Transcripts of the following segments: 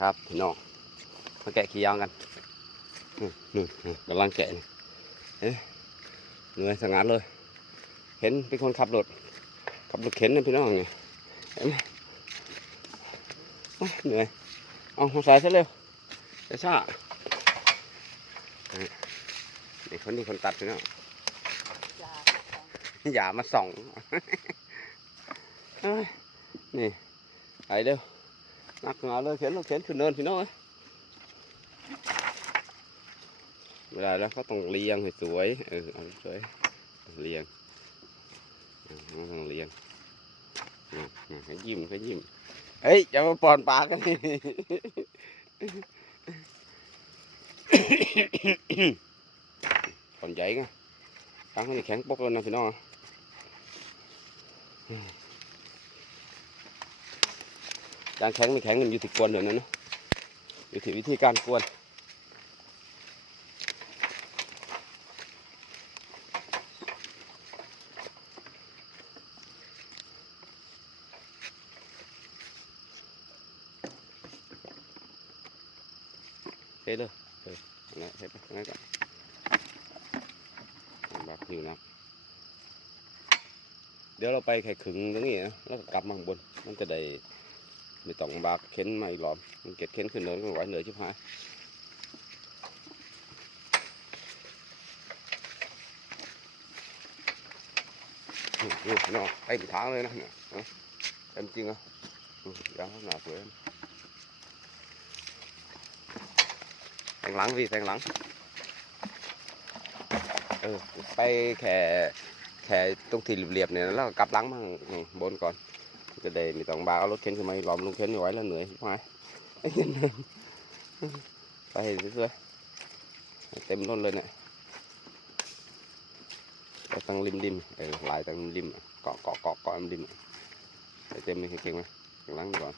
ครับพี่น้องมาแกะขี้ยางกันนี่นี่กำลังแกะนี่เอ๊ะเหนื่อยสงานเลย เห็นเป็นคนขับรถขับรถเข็นนะพี่น้องนี่เห็นไหมเหนื่อยเอาหัวสายซะเร็วช้าช้านี่คนนี้คนตัดพี่น้องอย่ามาส่องนี่ไปเร็ว นักหนาเลยเข็นเราเข็นขึ้นเนินพี่น้องเอ้ยเวลาแล้วเขาต้องเรียงให้สวยเออเอาสวยเรียงต้องเรียงนี่นี่เขายิ้มเขายิ้มเฮ้ยจะมาปอนปากกันปอนใหญ่ไงตั้งให้แข็งปกเลยนะพี่น้อง การแข็งไม่แข็งมันอยู่ที่กวนเดี๋ยวนั้นนะอยู่ที่วิธีการกวนเทเลยเออนั่นแหละเทไปงั้นก่อนบักอยู่นะเดี๋ยวเราไปแค่ขึงตรงนี้นะแล้วก็กลับมาข้างบน มันจะได้ ไม่ต้องบากเข็นไมาอีกรอมเก็บเข็นขึ้นเนินก็ไหวเหนื่อยชิบหายนี่นี่น้องเต็มทางเลยนะเนี่ยเต็มจริงเหรอะยางข้างหนาสวยแทงหลังพี่แทงหลังเออไปแค่แค่ตรงที่เรียบๆเนี่ยแล้วก็กลับหลังมานี่บนก่อน จะได้ไม่ต้องบากเอารถเข็นขึ้นมาอีกรอบลงเข็นไม่ไหวแล้วเหนื่อยไปไอ้เหี้ยไปเรื่อยๆเต็มรถเลยเนี่ยไปตั้งริมริมๆเออลายตั้งริมเกาะเกาะเกาะเกาะริมไปเต็มเลยเก่งไหมข้างหลังก่อน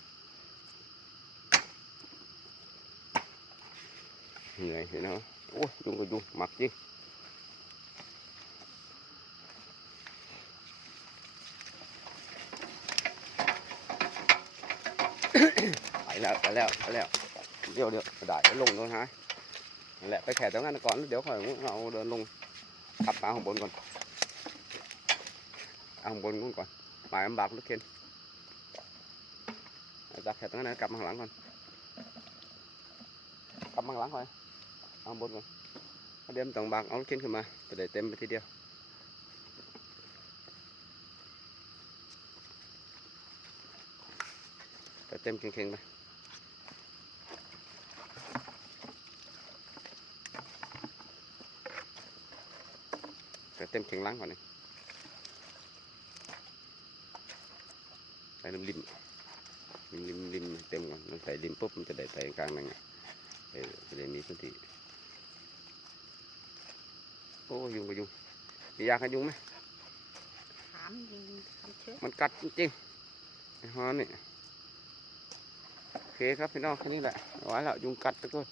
เหนื่อยเห็นไหมโอ้ยยุงก็ยุงหมักจริง ไปแล้วไปแล้วไปแล้วเดี๋ยวเดี๋ยวกระดาษจะลงด้วยฮะนั่นแหละไปแขกตรงนั้นก่อนเดี๋ยวค่อยเอาเดินลงขับมาข้างบนก่อนเอาข้างบนก่อนก่อนหมายลำบากรถเข็นจากแขกตรงนั้นกลับมาข้างหลังก่อนกลับมาข้างหลังก่อนเอาข้างบนก่อนเดี๋ยวต้องบากเอาเข็นขึ้นมาจะได้เต็มไปทีเดียวจะ เต็มเข่งๆไปจะเต็มแข็งล้างก่อนนี่ใส่น้ำริมริมริมริมเต็มก่อนมันใส่ริมปุ๊บมันจะได้ใส่กลางนั่นไงเออจะได้มีพื้นที่โอ้ยุงก็ยุงมียากันยุงไหมถามยิงคำเชื่อมันกัดจริงๆไอ้ฮอนนี่โอ เคครับพี่น้องแค่นี้แหละเอาไว้แล้วยุงกัดตะโกน